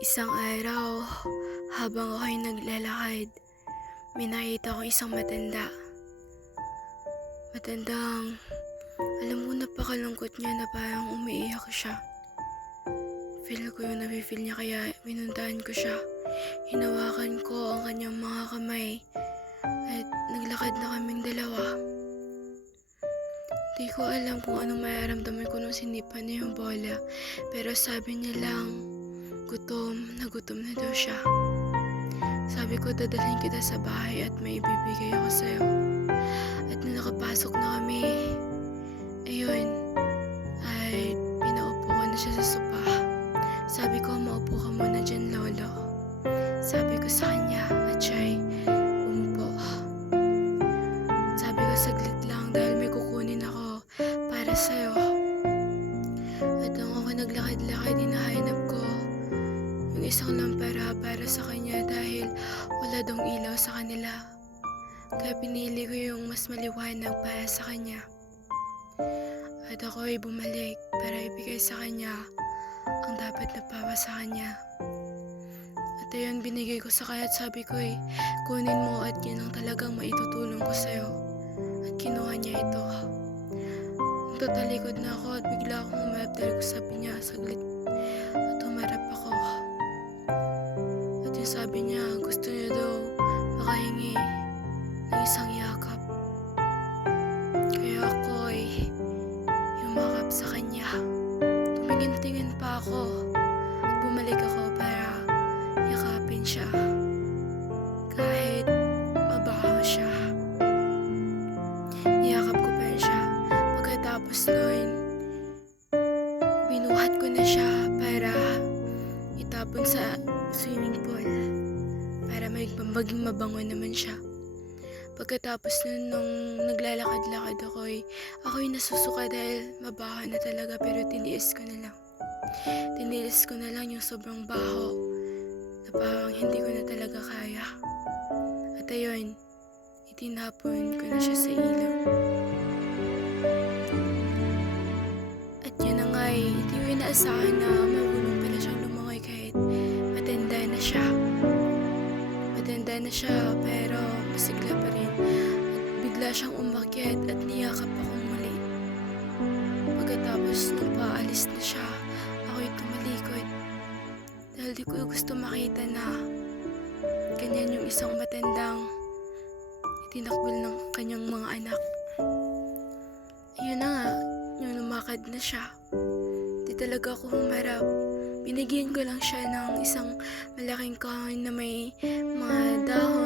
Isang araw, habang ako'y naglalakad, may nakita kong isang matanda. Matandang, alam mo napakalungkot niya na parang umiiyak siya. Feel ko yung nafe-feel niya kaya pinuntahan ko siya. Hinawakan ko ang kanyang mga kamay at naglakad na kaming dalawa. Di ko alam kung anong mararamdaman ko nung sinipan niya yung bola, pero sabi niya lang, gutom na daw siya. Sabi ko dadalhin kita sa bahay at may ibibigay ako sa'yo. At nung nakapasok na kami, ayun, ay pinaupo ko na siya sa sopa. Sabi ko maupo ka muna dyan, lolo. Sabi ko sa kanya at siya'y umupo. Sabi ko saglit lang dahil may kukunin ako para sa'yo. At nung ako naglakad-lakad, hinahanap ko yung isang lampara para sa kanya dahil wala dong ilaw sa kanila. Kaya pinili ko yung mas maliwanag para sa kanya. At ako ay bumalik para ibigay sa kanya ang dapat na para sa kanya. At ayun, binigay ko sa kanya at sabi ko kunin mo at yun ang talagang maitutulong ko sa'yo. At kinuha niya ito. Tatalikod na ako at bigla akong humarap dahil ko sabi niya saglit. At humarap ako. At yung sabi niya gusto niya daw makahingi ng isang yakap. Kaya ako yumakap sa kanya. Tumingin-tingin pa ako at bumalik ako para yakapin siya. Kahit mabaho siya. Niyakap ko pa rin siya. Pagkatapos nun, binuhat ko na siya para itapon sa swimming pool. Para maging mabango naman siya. Pagkatapos nun, nung naglalakad-lakad ako'y nasusuka dahil mabaho na talaga pero tiniis ko na lang. Tiniis ko na lang yung sobrang baho na parang hindi ko na talaga kaya. At ayun, itinapon ko na siya sa ilog. At yun na nga hindi ko inaasahan na marunong pala siyang lumangoy kahit matanda na siya. Matanda na siya pero masigla pa rin. At bigla siyang umakyat at niyakap akong muli. Pagkatapos nung paalis na siya, ako'y tumalikod. Dahil di ko gusto makita na ganyan yung isang matandang itinakbol ng kanyang mga anak. Ayun na nga, yung lumakad na siya. Di talaga ako humarap. Binigyan ko lang siya ng isang malaking kahoy na may mga dahon